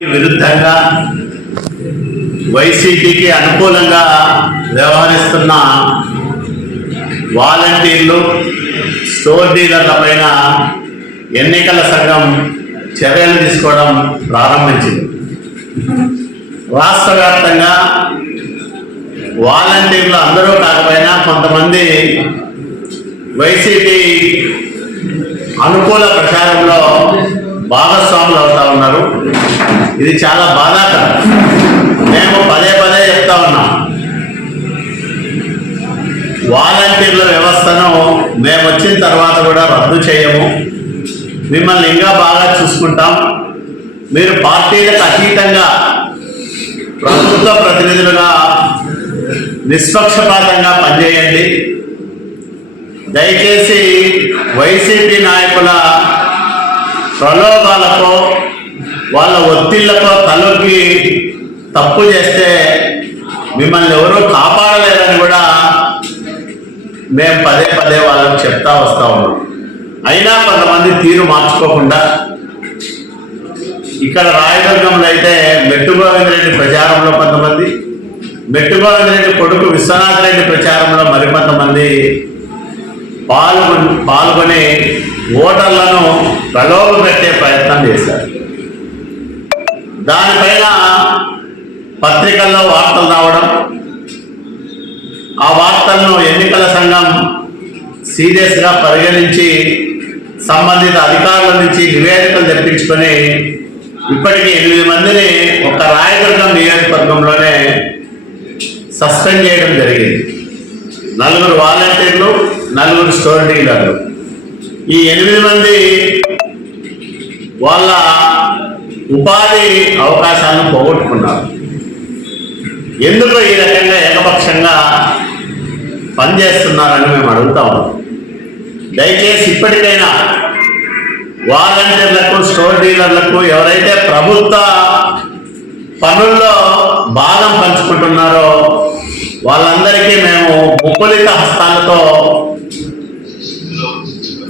విరుద్ధంగా వైసీపీకి అనుకూలంగా వ్యవహరిస్తున్న వాలంటీర్లు స్టోర్ డీలర్ల పైన ఎన్నికల సంఘం చర్యలు తీసుకోవడం ప్రారంభించింది. రాష్ట్ర వ్యాప్తంగా వాలంటీర్లు అందరూ కాకపోయినా కొంతమంది వైసీపీ అనుకూల ప్రచారంలో భాగస్వాములు అవుతా ఉన్నారు. ఇది చాలా బాధాకరం. మేము పదే పదే చెప్తా ఉన్నాం. వాలంటీర్ల వ్యవస్థను మేము వచ్చిన తర్వాత కూడా రద్దు చేయము. మిమ్మల్ని ఇంకా బాగా చూసుకుంటాం. మీరు పార్టీలకు అతీతంగా ప్రభుత్వ ప్రతినిధులుగా నిష్పక్షపాతంగా పనిచేయండి. దయచేసి వైసీపీ నాయకుల ప్రలోభాలతో వాళ్ళ ఒత్తిళ్ళతో తలొక్కి తప్పు చేస్తే మిమ్మల్ని ఎవరూ కాపాడలేదని కూడా మేము పదే పదే వాళ్ళకి చెప్తా వస్తా ఉన్నాం. అయినా కొంతమంది తీరు మార్చుకోకుండా ఇక్కడ రాయదుర్గంలో అయితే మెట్టు ప్రచారంలో కొంతమంది మెట్టు కొడుకు విశ్వనాథ్ రెడ్డి ప్రచారంలో మరికొంతమంది పాల్గొని పాల్గొని ఓటర్లను ప్రలోభ పెట్టే ప్రయత్నం చేశారు. దానిపైన పత్రికల్లో వార్తలు రావడం ఆ వార్తలను ఎన్నికల సంఘం సీరియస్గా పరిగణించి సంబంధిత అధికారుల నుంచి నివేదికలు తెప్పించుకొని ఇప్పటికీ ఎనిమిది మందిని ఒక రాయదుర్గం నియోజకవర్గంలోనే సస్పెండ్ చేయడం జరిగింది. నలుగురు వాలంటీర్లు నలుగురు స్టోర్ డీలర్లు ఈ ఎనిమిది మంది వాళ్ళ ఉపాధి అవకాశాలను పోగొట్టుకున్నారు. ఎందుకు ఈ రకంగా ఏకపక్షంగా పనిచేస్తున్నారని మేము అడుగుతా ఉన్నాం. దయచేసి ఇప్పటికైనా వాలంటీర్లకు స్టోర్ డీలర్లకు ఎవరైతే ప్రభుత్వ పనుల్లో భాగం పంచుకుంటున్నారో వాళ్ళందరికీ మేము ముప్పలిత హస్తాలతో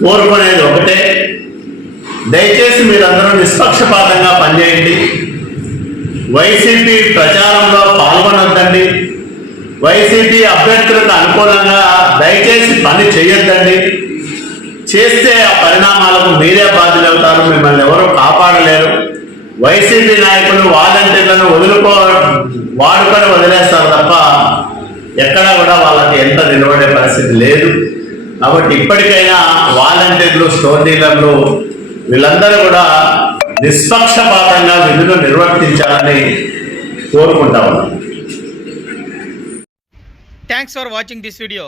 కోరుకునేది ఒకటే. దయచేసి మీరందరూ నిష్పక్షపాతంగా పనిచేయండి. వైసీపీ ప్రచారంలో పాల్గొనొద్దండి. వైసీపీ అభ్యర్థులకు అనుకూలంగా దయచేసి పని చేయొద్దండి చేస్తే ఆ పరిణామాలకు మీరే బాధ్యులవుతారు మిమ్మల్ని ఎవరు కాపాడలేరు. వైసీపీ నాయకులు వాలంటీర్లను వదులుకో వాడుకొని వదిలేస్తారు తప్ప ఎక్కడా కూడా వాళ్ళకి ఎంత నిలబడే పరిస్థితి లేదు. కాబట్టి ఇప్పటికైనా వాలంటీర్లు స్టోర్ డీలర్లు వీళ్ళందరూ కూడా నిష్పక్షపాతంగా విధులు నిర్వర్తించాలని కోరుకుంటా ఉన్నాను thanks for watching this video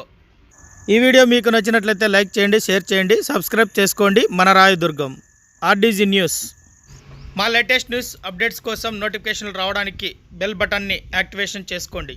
ఈ వీడియో మీకు నచ్చినట్లయితే లైక్ చేయండి షేర్ చేయండి సబ్స్క్రైబ్ చేసుకోండి. మన రాయదుర్గం ఆర్డీజీ న్యూస్. మా లేటెస్ట్ న్యూస్ అప్డేట్స్ కోసం నోటిఫికేషన్లు రావడానికి బెల్ బటన్ని యాక్టివేషన్ చేసుకోండి.